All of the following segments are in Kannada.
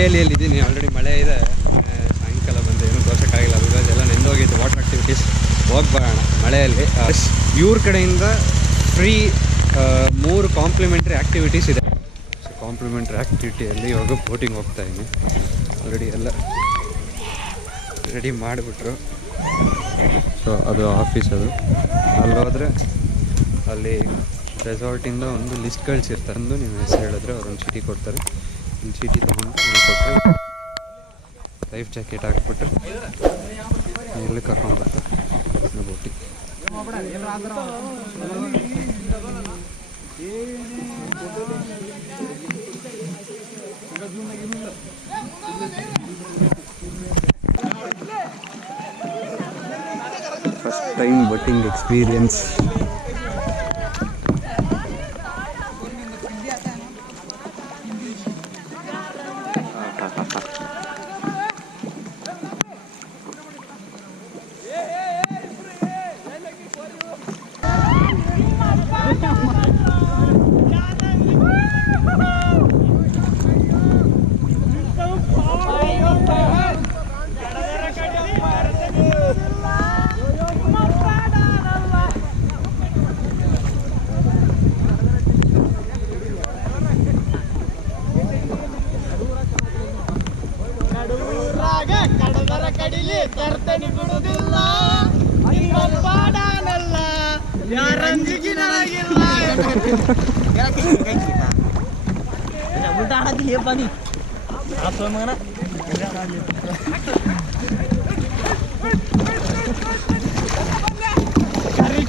ದಾಂಡೇಲಿಯಲ್ಲಿ ಇದ್ದೀನಿ. ಆಲ್ರೆಡಿ ಮಳೆ ಇದೆ. ಸಾಯಂಕಾಲ ಬಂದು ಏನೂ ತೋರ್ಸೋಕ್ಕಾಗಿಲ್ಲ ಬಿಕಾಸ್ ಎಲ್ಲ ನೆಂದೋಗಿತ್ತು. ವಾಟರ್ ಆ್ಯಕ್ಟಿವಿಟೀಸ್ ಹೋಗ್ಬರೋಣ ಮಳೆಯಲ್ಲಿ. ಇವ್ರ ಕಡೆಯಿಂದ ಫ್ರೀ 3 ಕಾಂಪ್ಲಿಮೆಂಟ್ರಿ ಆ್ಯಕ್ಟಿವಿಟೀಸ್ ಇದೆ. ಸೊ ಕಾಂಪ್ಲಿಮೆಂಟ್ರಿ ಆ್ಯಕ್ಟಿವಿಟಿಯಲ್ಲಿ ಇವಾಗ ಬೋಟಿಂಗ್ ಹೋಗ್ತಾಯಿದ್ದೀನಿ. ಆಲ್ರೆಡಿ ಎಲ್ಲ ರೆಡಿ ಮಾಡಿಬಿಟ್ರು. ಸೊ ಅದು ಆಫೀಸ್. ಅದು ಅಲ್ಲೋದ್ರೆ ಅಲ್ಲಿ ರೆಸಾರ್ಟಿಂದ ಒಂದು ಲಿಸ್ಟ್ ಕಳಿಸಿರ್ತಾರೆ. ಒಂದು ನೀವು ಹೆಸರು ಹೇಳಿದ್ರೆ ಅವ್ರೊಂದು ಚೀಟಿ ಕೊಡ್ತಾರೆ. ಒಂದು ಚೀಟಿ ತೊಗೊಂಡು ಕೊಟ್ಟರೆ ಲೈಫ್ ಜಾಕೆಟ್ ಹಾಕ್ಬಿಟ್ರೆ ಎಲ್ಲಿ ಕರ್ಕೊಂಡ್ಬರ್ತಾರೆ boating. First time boating experience.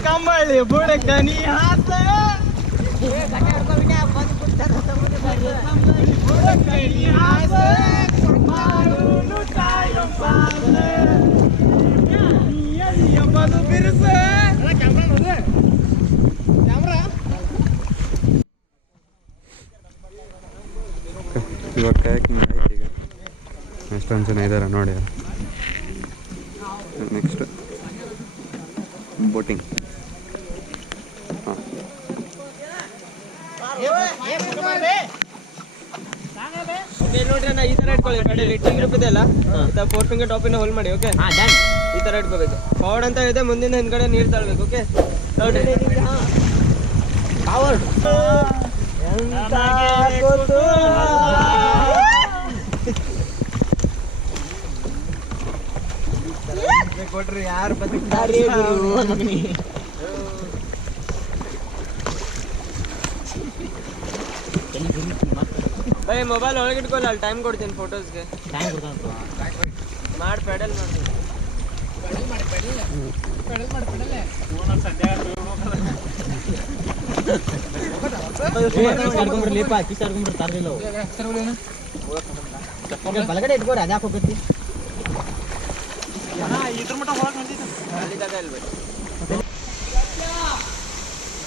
कंबळी बुडकनी हात बुडकनी हात मारून टाळून पावलं बलू बिरस कॅमेरा कॅमेरा. ಇವಾಗ ಕಯಾಕಿಂಗ್ ಆಯ್ತು. ಈಗ ಎಷ್ಟೊಂದು ಜನ ಇದ್ದಾರೆ ನೋಡಿ. Next boating. ಹಾಂ ನೋಡ್ರಿ ನಾ ಈ ತರ ಇಟ್ಕೊಳ್ಳಿ. ಕಡೆಯಲ್ಲಿ ಗ್ರೂಪ್ ಇದೆ ಅಲ್ಲ, 4 ಫಿಂಗರ್ ಟಾಪಿನ ಹೋಲ್ಡ್ ಮಾಡಿ. ಓಕೆ ಈ ತರ ಇಟ್ಕೋಬೇಕು. ಫಾರ್ವರ್ಡ್ ಅಂತ ಇದೆ, ಮುಂದಿನ ಹಿಂದ್ಗಡೆ ನೀರು ತಳ್ಬೇಕು. ಓಕೆ ಕೊಟ್ರಿ ಯಾರು ಬೈ ಮೊಬೈಲ್ ಒಳಗೆ ಇಟ್ಕೊಳ್ಳಿ. ಅಲ್ಲಿ ಟೈಮ್ ಕೊಡ್ತೀನಿ ಫೋಟೋಸ್ಗೆ. ಮಾಡಿ ಪೆಡಲ್ ಮಾಡಿ. ಬಲಗಡೆ ಇಟ್ಕೋರಿ, ಅದ್ಯಾಕೆ ಹೋಗತ್ತಿ.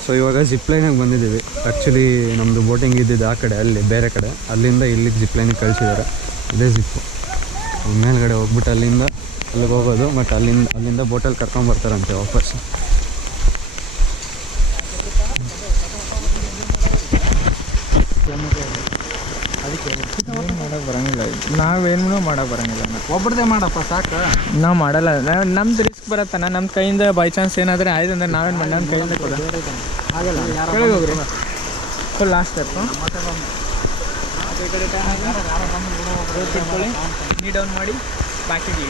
ಸೊ ಇವಾಗ ಜಿಪ್ಲೈನಿಗೆ ಬಂದಿದ್ದೀವಿ. ಆ್ಯಕ್ಚುಲಿ ನಮ್ಮದು ಬೋಟಿಂಗ್ ಇದ್ದಿದ್ದು ಆ ಕಡೆ, ಅಲ್ಲಿ ಬೇರೆ ಕಡೆ. ಅಲ್ಲಿಂದ ಇಲ್ಲಿಗೆ ಜಿಪ್ಲೈನಿಗೆ ಕಳಿಸಿದ್ದಾರೆ. ಇದೇ ಜಿಪ್ಪು. ಅಲ್ಲಿ ಮೇಲ್ಗಡೆ ಹೋಗ್ಬಿಟ್ಟು ಅಲ್ಲಿಂದ ಅಲ್ಲಿಗೆ ಹೋಗೋದು. ಮತ್ತು ಅಲ್ಲಿಂದ ಬೋಟಲ್ಲಿ ಕರ್ಕೊಂಬರ್ತಾರಂತೆ ವಾಪಸ್. ಮಾಡಕ್ಕೆ ಬರಂಗಿಲ್ಲ. ನಾವೇನು ಮಾಡಕ್ಕೆ ಬರಂಗಿಲ್ಲ. ಒಬ್ಬರದೇ ಮಾಡಪ್ಪ ಸಾಕು. ನಾವು ಮಾಡಲ್ಲ. ನಮ್ದು ರಿಸ್ಕ್ ಬರತ್ತಣ್ಣ. ನಮ್ಮ ಕೈಯಿಂದ ಬೈ ಚಾನ್ಸ್ ಏನಾದರೆ ಆಯ್ತು ಅಂದ್ರೆ ನಾವೇನು ಮಾಡಿ ನಮ್ಮ ಕೈಯಿಂದ ಕೊಡ ಆಗಲ್ಲ. ಕೆಳಗೆ ಹೋಗ್ರಿ. ಫುಲ್ ಲಾಸ್ಟ್ ಸ್ಟೆಪ್ ನೀ ಡೌನ್ ಮಾಡಿ ಬ್ಯಾಕಿಗೆ.